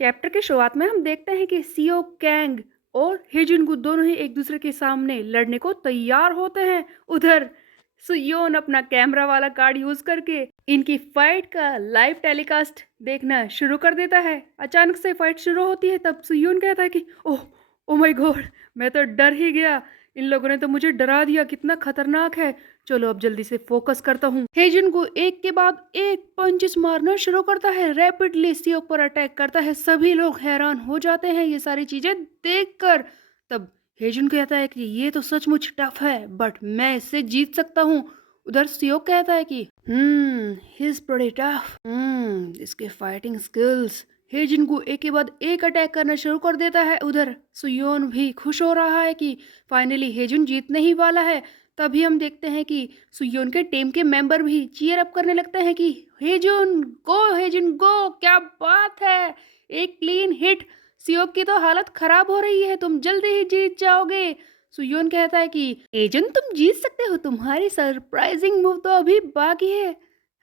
Chapter की शुरुआत में हम देखते हैं कि सीओ कैंग और हेजुनगू दोनों ही एक दूसरे के सामने लड़ने को तैयार होते हैं। उधर सुयोन अपना कैमरा वाला कार्ड यूज करके इनकी फाइट का लाइव टेलीकास्ट देखना शुरू कर देता है। अचानक से फाइट शुरू होती है, तब सुयोन कहता है कि ओह, ओ माय गॉड, मैं तो डर ही गया। इन लोगों ने तो मुझे डरा दिया, कितना खतरनाक है। चलो अब जल्दी से फोकस करता हूँ। हेजन को एक के बाद एक पंचेस मारना शुरू करता है, रैपिडली सियोक पर अटैक करता है। सभी लोग हैरान हो जाते हैं ये सारी चीजें देखकर। तब हेजन कहता है कि ये तो सचमुच टफ है, बट मैं इससे जीत सकता हूँ। उधर सियोक कहता है कि ही इज प्रीटी टफ, इसके फाइटिंग स्किल्स। हेजिन को एक के बाद एक अटैक करना शुरू कर देता है। उधर सुयोन भी खुश हो रहा है कि फाइनली हेजुन जीतने ही वाला है। तभी हम देखते हैं कि सुयोन के टीम के मेंबर भी चीयर अप करने लगते हैं कि हेजुन गो, क्या बात है, एक क्लीन हिट। सियोक की तो हालत खराब हो रही है, तुम जल्दी ही जीत जाओगे। सुयोन कहता है कि हेजुन तुम जीत सकते हो, तुम्हारी सरप्राइजिंग मूव तो अभी बाकी है।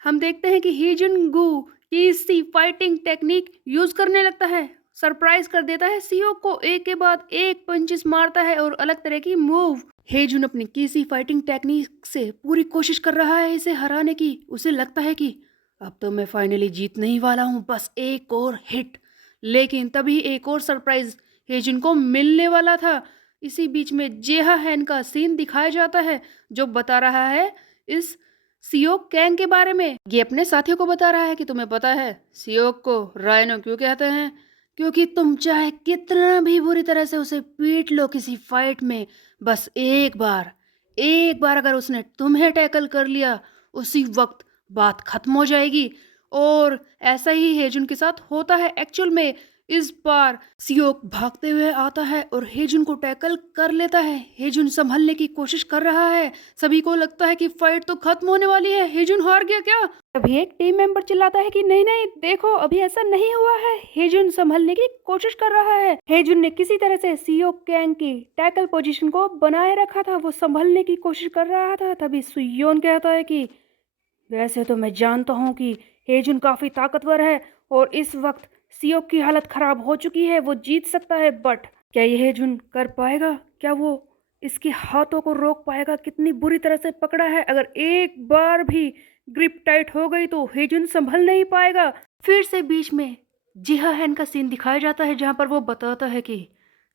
हम देखते हैं कि हेजुन गु इसी फाइटिंग टेक्निक यूज करने लगता है, सरप्राइज कर देता है सीओ को, एक के बाद एक पंचेस मारता है और अलग तरह की मूव। हेजुन अपनी किसी फाइटिंग टेक्निक से पूरी कोशिश कर रहा है इसे हराने की। उसे लगता है कि अब तो मैं फाइनली जीतने ही वाला हूँ, बस एक और हिट। लेकिन तभी एक और सरप्राइज हेजुन को मिलने वाला था। इसी बीच में जेहा हैन का सीन दिखाया जाता है, जो बता रहा है इस सियोक कैंग के बारे में। ये अपने साथियों को बता रहा है कि तुम्हें पता है सियोक को राइनो क्यों कहते हैं? क्योंकि तुम चाहे कितना भी बुरी तरह से उसे पीट लो किसी फाइट में, बस एक बार अगर उसने तुम्हें टैकल कर लिया, उसी वक्त बात खत्म हो जाएगी। और ऐसा ही हेजुन के साथ होता है एक्चुअल में। इस बार सियोक भागते हुए आता है और हेजुन को टैकल कर लेता है। हेजुन संभलने की कोशिश कर रहा है, सभी को लगता है कि फाइट तो खत्म होने वाली है, हेजुन हार गया क्या। अभी एक टीम मेंबर चिल्लाता है कि नहीं नहीं देखो, अभी ऐसा नहीं हुआ है। हेजुन संभलने की कोशिश कर रहा है। हेजुन ने किसी तरह से सियो कैंग की टैकल पोजीशन को बनाए रखा था, वो संभलने की कोशिश कर रहा था। तभी सुयोन कहता है कि वैसे तो मैं जानता हूँ कि हेजुन काफी ताकतवर है और इस वक्त सियोक की हालत खराब हो चुकी है, वो जीत सकता है, बट क्या ये हेजुन कर पाएगा? क्या वो इसके हाथों को रोक पाएगा? कितनी बुरी तरह से पकड़ा है, अगर एक बार भी ग्रिप टाइट हो गई तो हेजुन संभल नहीं पाएगा। फिर से बीच में जिहा हैन का सीन दिखाया जाता है, जहां पर वो बताता है कि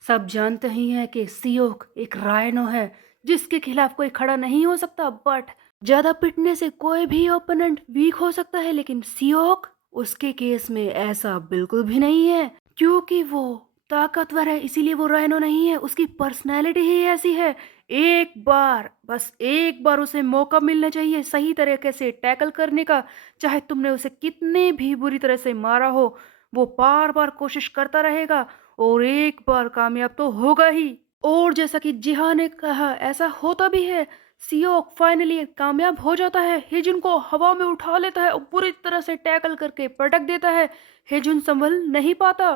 सब जानते ही हैं कि सियोक एक राइनो है जिसके खिलाफ कोई खड़ा नहीं हो सकता, बट ज्यादा पिटने से कोई भी ओपोनेंट वीक हो सकता है। लेकिन सियोक, उसके केस में ऐसा बिल्कुल भी नहीं है, क्योंकि वो ताकतवर है, इसीलिए वो राइनो नहीं है, उसकी पर्सनैलिटी ही ऐसी है। एक बार, बस एक बार उसे मौका मिलना चाहिए सही तरीके से टैकल करने का। चाहे तुमने उसे कितने भी बुरी तरह से मारा हो, वो बार बार कोशिश करता रहेगा और एक बार कामयाब तो होगा ही। और जैसा कि जिहा ने कहा, ऐसा होता भी है। सियोक फाइनली कामयाब हो जाता है, हेजुन को हवा में उठा लेता है और पूरी तरह से टैकल करके पटक देता है। हेजुन संभल नहीं पाता।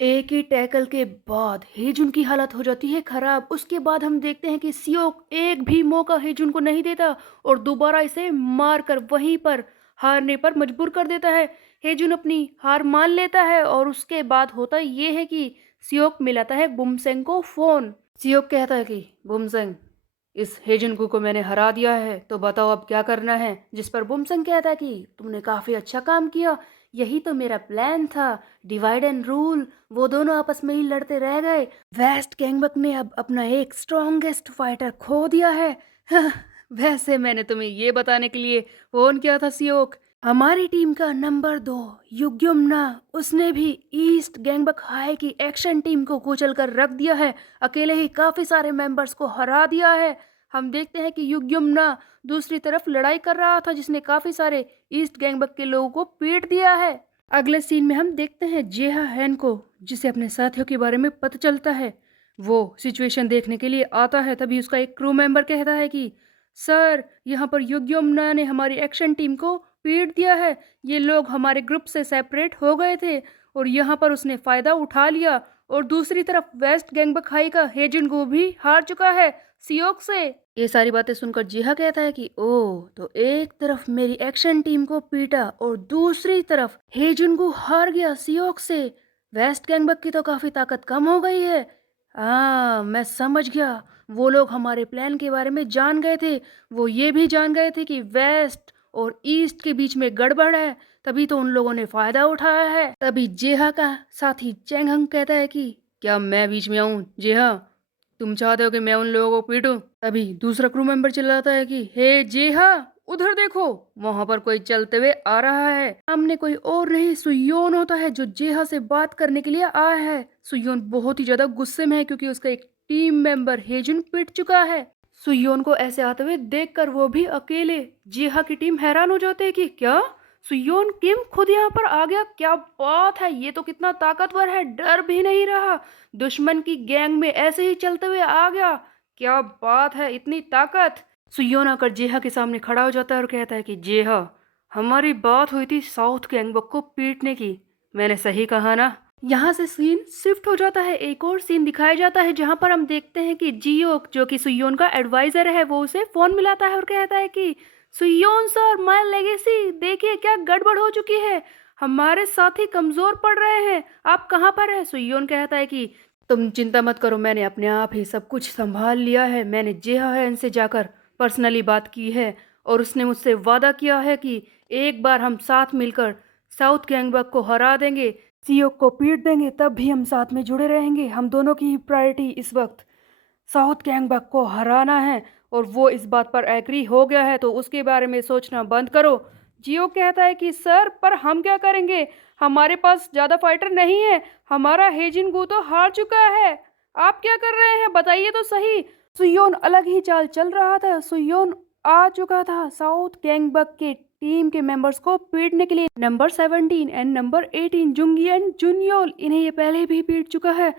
एक ही टैकल के बाद हेजुन की हालत हो जाती है खराब। उसके बाद हम देखते हैं कि सियोक एक भी मौका हेजुन को नहीं देता और दोबारा इसे मारकर वहीं पर हारने पर मजबूर कर देता है। हेजुन अपनी हार मान लेता है और उसके बाद होता ये है कि सियोक मिलाता है बुमसेंग को फोन। सियोक कहता है कि बुमसेंग, इस हेजनकू को मैंने हरा दिया है, तो बताओ अब क्या करना है। जिस पर बुमसंग कहता है कि तुमने काफी अच्छा काम किया, यही तो मेरा प्लान था, डिवाइड एंड रूल। वो दोनों आपस में ही लड़ते रह गए। वेस्ट गैंगबक ने अब अपना एक स्ट्रॉन्गेस्ट फाइटर खो दिया है। वैसे मैंने तुम्हें ये बताने के लिए फोन किया था सियोक, हमारी टीम का नंबर 2 युग्युम्ना, उसने भी ईस्ट गैंगबक हाई की एक्शन टीम को कुचल कर रख दिया है, अकेले ही काफी सारे मेंबर्स को हरा दिया है। हम देखते हैं कि युग्युम्ना दूसरी तरफ लड़ाई कर रहा था, जिसने काफी सारे ईस्ट गैंगबक के लोगों को पीट दिया है। अगले सीन में हम देखते हैं जेहा हैन को, जिसे अपने साथियों के बारे में पता चलता है। वो सिचुएशन देखने के लिए आता है, तभी उसका एक क्रू मेंबर कहता है कि सर, यहाँ पर युग्युम्ना ने हमारी एक्शन टीम को पीट दिया है। ये लोग हमारे ग्रुप से सेपरेट हो गए थे और यहाँ पर उसने फायदा उठा लिया। और दूसरी तरफ वेस्ट गैंगबक हाई का हेजिनगू भी हार चुका है सियोक से। ये सारी बातें सुनकर जिहा कहता है कि ओह, तो एक तरफ मेरी एक्शन टीम को पीटा और दूसरी तरफ हेजिनगू हार गया सियोक से। वेस्ट गैंगबक की तो काफ़ी ताकत कम हो गई है। मैं समझ गया। वो लोग हमारे प्लान के बारे में जान गए थे। वो ये भी जान गए थे कि वेस्ट और ईस्ट के बीच में गड़बड़ है, तभी तो उन लोगों ने फ़ायदा उठाया है। तभी जेहा का साथी चेंगहंग कहता है कि क्या मैं बीच में आऊँ जेहा? तुम चाहते हो कि मैं उन लोगों को पीटूं? तभी दूसरा क्रू मेंबर चिल्लाता है कि हे जेहा, उधर देखो, वहां पर कोई चलते हुए आ रहा है। सामने कोई और नहीं, सुयोन होता है जो जेहा से बात करने के लिए आया है। सुयोन बहुत ही ज्यादा गुस्से में है क्योंकि उसका एक टीम मेंबर हेजुन पिट चुका है। सुयोन को ऐसे आते हुए देखकर वो भी अकेले जेहा की टीम हैरान हो जाते हैं कि क्या सुयोन किम खुद यहाँ पर आ गया? क्या बात है, ये तो कितना ताकतवर है, डर भी नहीं रहा, दुश्मन की गैंग में ऐसे ही चलते हुए आ गया। क्या बात है, इतनी ताकत। सुयोन आकर जेहा के सामने खड़ा हो जाता है और कहता है कि जेहा, हमारी बात हुई थी साउथ गैंगबक को पीटने की, मैंने सही कहा ना? यहाँ से सीन शिफ्ट हो जाता है, एक और सीन दिखाया जाता है जहाँ पर हम देखते हैं कि जियो जो कि सुयोन का एडवाइजर है वो उसे फोन मिलाता है और कहता है कि सुयोन सर, माय लेगेसी देखिए क्या गड़बड़ हो चुकी है, हमारे साथी कमजोर पड़ रहे हैं, आप कहाँ पर है? सुयोन कहता है कि तुम चिंता मत करो, मैंने अपने आप ही सब कुछ संभाल लिया है। मैंने जेहान से जाकर पर्सनली बात की है और उसने मुझसे वादा किया है कि एक बार हम साथ मिलकर साउथ गैंगबक को हरा देंगे, सीओ को पीट देंगे, तब भी हम साथ में जुड़े रहेंगे। हम दोनों की ही प्रायोरिटी इस वक्त साउथ गैंगबक को हराना है और वो इस बात पर एग्री हो गया है, तो उसके बारे में सोचना बंद करो। जियो कहता है कि सर, पर हम क्या करेंगे, हमारे पास ज़्यादा फाइटर नहीं है, हमारा हेजिन गू तो हार चुका है, आप क्या कर रहे हैं बताइए तो सही। सुयोन अलग ही चाल चल रहा था। सुयोन आ चुका था साउथ गैंगबक के टीम के मेंबर्स को पीटने के लिए। नंबर 17 एंड नंबर 18 जुंगी एंड जुनियोल, इन्हें ये पहले भी पीट चुका है।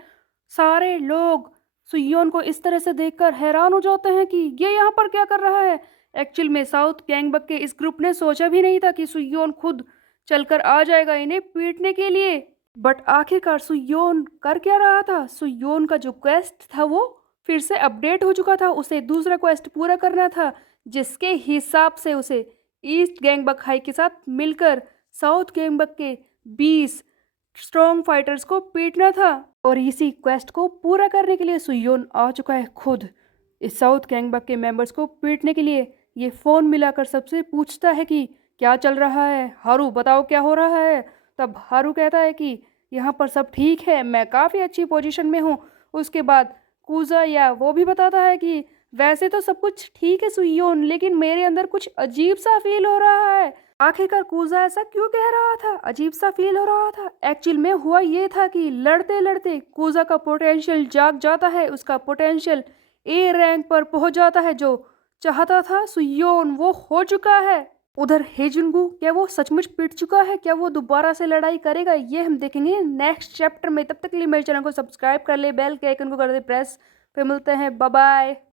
सारे लोग सुयोन को इस तरह से देखकर हैरान हो जाते हैं कि ये यहाँ पर क्या कर रहा है। एक्चुअल में साउथ गैंगबक के इस ग्रुप ने सोचा भी नहीं था कि सुयोन खुद चलकर आ जाएगा इन्हें पीटने के लिए। बट आखिरकार सुयोन कर क्या रहा था? सुयोन का जो क्वेस्ट था वो फिर से अपडेट हो चुका था, उसे दूसरा क्वेस्ट पूरा करना था जिसके हिसाब से उसे ईस्ट गैंगबक हाई के साथ मिलकर साउथ गैंगबक के 20 स्ट्रॉन्ग फाइटर्स को पीटना था। और इसी क्वेस्ट को पूरा करने के लिए सुयोन आ चुका है खुद इस साउथ गैंगबक के मेंबर्स को पीटने के लिए। ये फोन मिलाकर सबसे पूछता है कि क्या चल रहा है, हारू बताओ क्या हो रहा है। तब हारू कहता है कि यहाँ पर सब ठीक है, मैं काफ़ी अच्छी पोजीशन में हूँ। उसके बाद कूजा या वो भी बताता है कि वैसे तो सब कुछ ठीक है सुयोन, लेकिन मेरे अंदर कुछ अजीब सा फील हो रहा है। आखिरकार कूजा ऐसा क्यों कह रहा था, अजीब सा फील हो रहा था? एक्चुअल में हुआ ये था कि लड़ते लड़ते कूजा का पोटेंशियल जाग जाता है, उसका पोटेंशियल ए रैंक पर पहुंच जाता है। जो चाहता था सुयोन वो हो चुका है। उधर हेजुनगू, क्या वो सचमुच पिट चुका है? क्या वो दोबारा से लड़ाई करेगा? ये हम देखेंगे नेक्स्ट चैप्टर में। तब तक के लिए मेरे चैनल को सब्सक्राइब कर ले, बेल के आइकन को कर दे प्रेस। फिर मिलते हैं, बाय बाय।